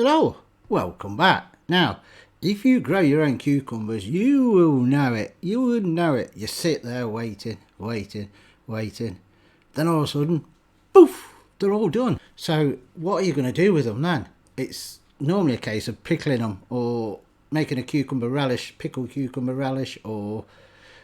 Hello, welcome back. Now, if you grow your own cucumbers, you will know it. You would know it. You sit there waiting. Then all of a sudden, poof, they're all done. So what are you going to do with them then? It's normally a case of pickling them or making a cucumber relish, pickled cucumber relish, or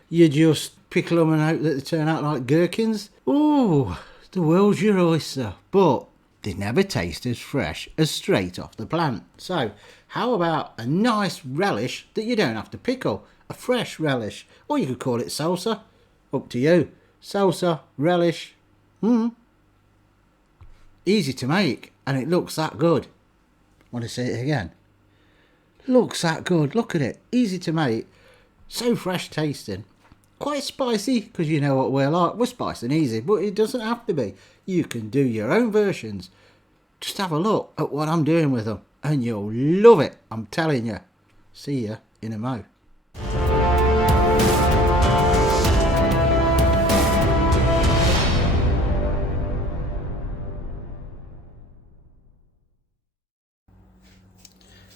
you just pickle them and hope that they turn out like gherkins. Oh, the world's your oyster. But they never taste as fresh as straight off the plant. So how about a nice relish that you don't have to pickle? A fresh relish. Or you could call it salsa. Up to you. Salsa, relish. Easy to make. And it looks that good. Want to say it again? Looks that good. Look at it. Easy to make. So fresh tasting. Quite spicy, because you know what we're like. We're spicy and easy, but it doesn't have to be. You can do your own versions. Just have a look at what I'm doing with them, and you'll love it. I'm telling you. See ya in a mo.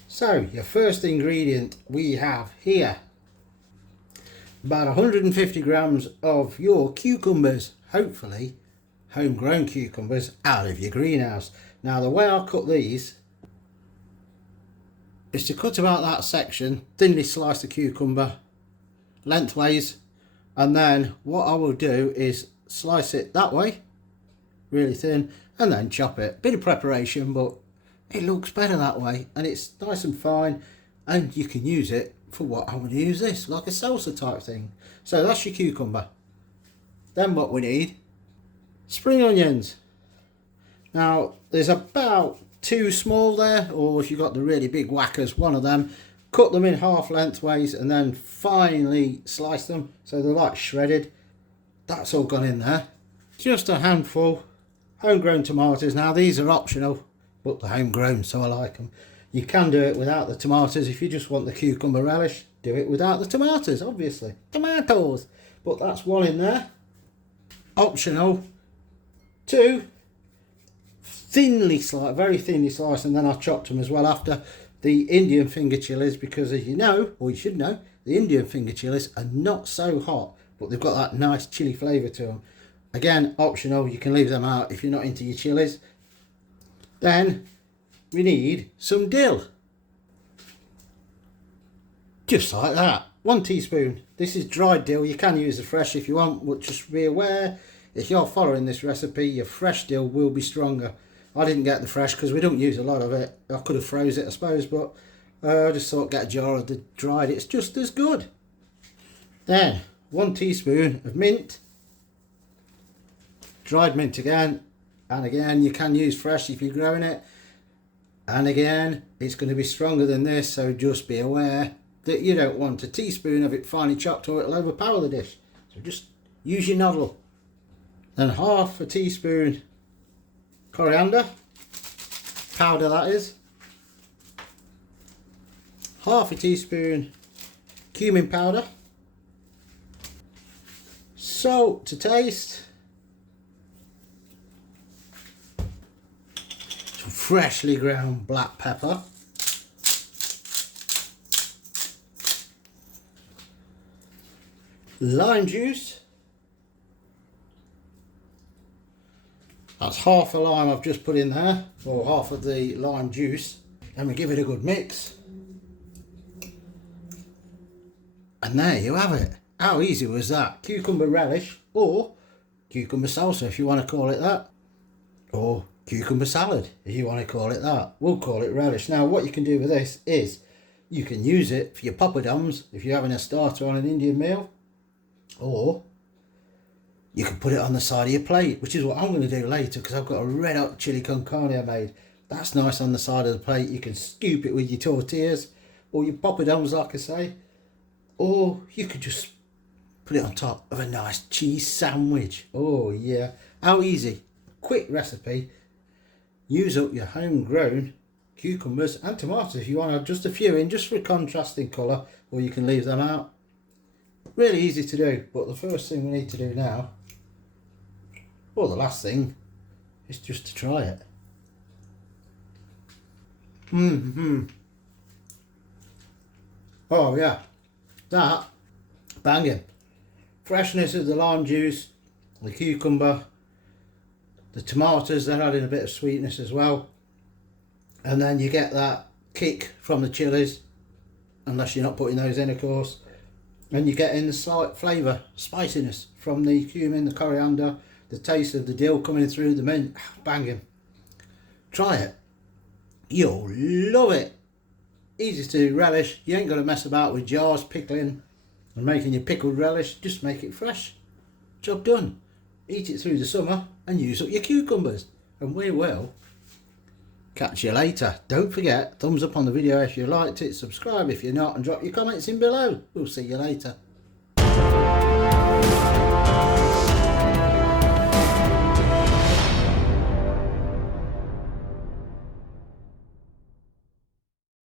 So, your first ingredient we have here. About 150 grams of your cucumbers, hopefully homegrown cucumbers out of your greenhouse. Now the way I cut these is to cut about that section, thinly slice the cucumber lengthways, and then what I will do is slice it that way, really thin, and then chop it. Bit of preparation, but it looks better that way, and it's nice and fine, and you can use it for what I'm going to use this, like a salsa type thing. So that's your cucumber. Then what we need, spring onions. Now there's about 2 small there, or if you've got the really big whackers, one of them. Cut them in half lengthways and then finely slice them so they're like shredded. That's all gone in there. Just a handful homegrown tomatoes. Now these are optional, but they're homegrown, so I like them. You can do it without the tomatoes. If you just want the cucumber relish, do it without the tomatoes, obviously. Tomatoes. But that's one in there. Optional. 2 thinly sliced, very thinly sliced, and then I chopped them as well after, the Indian finger chilies, because as you know, or you should know, the Indian finger chilies are not so hot, but they've got that nice chili flavour to them. Again, optional. You can leave them out if you're not into your chilies. Then we need some dill. Just like that. 1 teaspoon. This is dried dill. You can use the fresh if you want, but just be aware, if you're following this recipe, your fresh dill will be stronger. I didn't get the fresh because we don't use a lot of it. I could have froze it, I suppose, but I just thought get a jar of the dried. It's just as good. Then 1 teaspoon of mint. Dried mint again. And again, you can use fresh if you're growing it. And again, it's going to be stronger than this, so just be aware that you don't want a teaspoon of it finely chopped or it'll overpower the dish. So just use your noddle. Then half a teaspoon coriander powder, that is. Half a teaspoon cumin powder. Salt to taste. Freshly ground black pepper, lime juice, that's half a lime I've just put in there, or half of the lime juice, and we give it a good mix, and there you have it. How easy was that? Cucumber relish, or cucumber salsa if you want to call it that, or cucumber salad if you want to call it that. We'll call it relish. Now what you can do with this is you can use it for your poppadoms if you're having a starter on an Indian meal, or you can put it on the side of your plate, which is what I'm going to do later, because I've got a red hot chili con carne I made. That's nice on the side of the plate. You can scoop it with your tortillas or your poppadoms, like I say, or you could just put it on top of a nice cheese sandwich. Oh yeah, how easy. Quick recipe. Use up your homegrown cucumbers and tomatoes if you want to, just a few in, just for a contrasting colour, or you can leave them out. Really easy to do, but the first thing we need to do now, or the last thing, is just to try it. Oh yeah, that banging. Freshness of the lime juice, the cucumber, the tomatoes, they're adding a bit of sweetness as well. And then you get that kick from the chilies, unless you're not putting those in, of course. And you get in the slight flavour, spiciness from the cumin, the coriander, the taste of the dill coming through the mint. Banging. Try it. You'll love it. Easy to relish. You ain't got to mess about with jars, pickling and making your pickled relish. Just make it fresh. Job done. Eat it through the summer and use up your cucumbers. And we will catch you later. Don't forget, thumbs up on the video if you liked it, subscribe if you're not, and drop your comments in below. We'll see you later.